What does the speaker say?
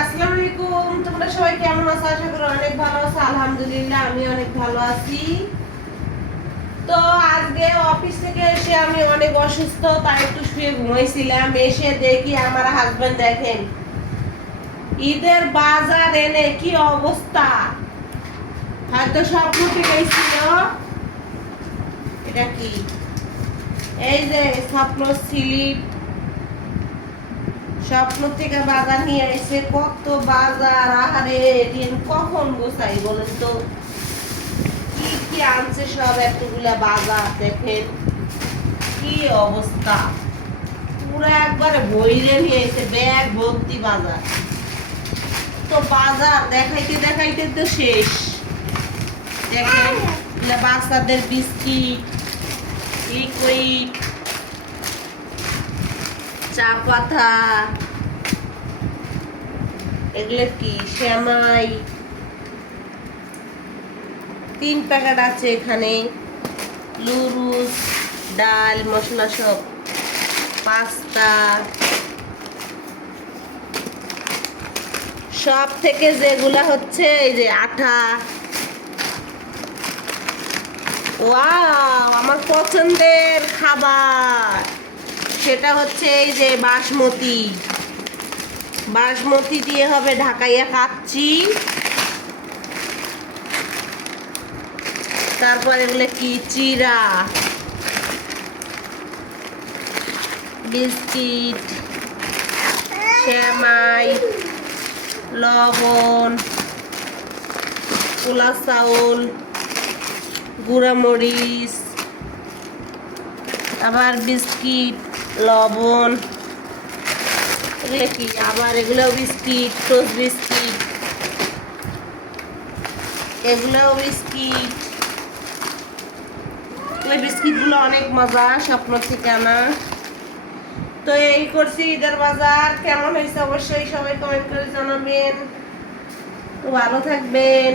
আসসালামু আলাইকুম। তোমরা সবাই কেমন আছো? আশা করি অনেক ভালো আছো। আলহামদুলিল্লাহ আমি অনেক ভালো আছি। তো আজকে অফিস থেকে এসে আমি অনেক অসুস্থ, তাই একটু শুয়ে ঘুমাইছিলাম। এসে দেখি আমার হাজবেন্ড দেখেন ঈদের বাজার এনে কি অবস্থা। হয়তো স্বপ্ন গেছিল। এটা কি? এই যে স্বপ্ন স্লিপ, স্বপ্ন থেকে বাজার নিয়ে এসে কত বাজার। আহারে দিন কখন গোছাই বলেন তো? কি কি আনছে সব, এতগুলা বাজার দেখেন কি অবস্থা। পুরো একবারে বইরে নিয়ে এসে ব্যাগ ভর্তি বাজার। তো বাজার দেখাইতে দেখাইতে তো শেষ। দেখেন বাচ্চাদের বিস্কিট, লিকুইড, চা পাতা, এগুলো কি সেমাই, 3 প্যাকেট আছে এখানে। লুরুস, ডাল, মশলা সব, পাস্তা। সব থেকে যেগুলা হচ্ছে এই যে আটা। ওয়াও, আমার পছন্দের খাবার সেটা হচ্ছে এই যে বাসমতি। বাসমতি দিয়ে হবে ঢাকাইয়া কাচ্চি। তারপর এগুলো কি চিরা, বিস্কিট, সেমাই, লবণ, পোলা চাউল, গুঁড়ামরিচ, আবার বিস্কিট, লবণ। এগুলো কি? আবার এগুলো বিস্কিট, টোস্ট বিস্কিট, এগুলোও বিস্কিট। এই বিস্কিটগুলো অনেক মজা, স্বপ্ন থেকে আনা। তো এই করছি ঈদের বাজার। কেমন হয়েছে অবশ্যই সবাই কমেন্ট করে জানাবেন। তো ভালো থাকবেন।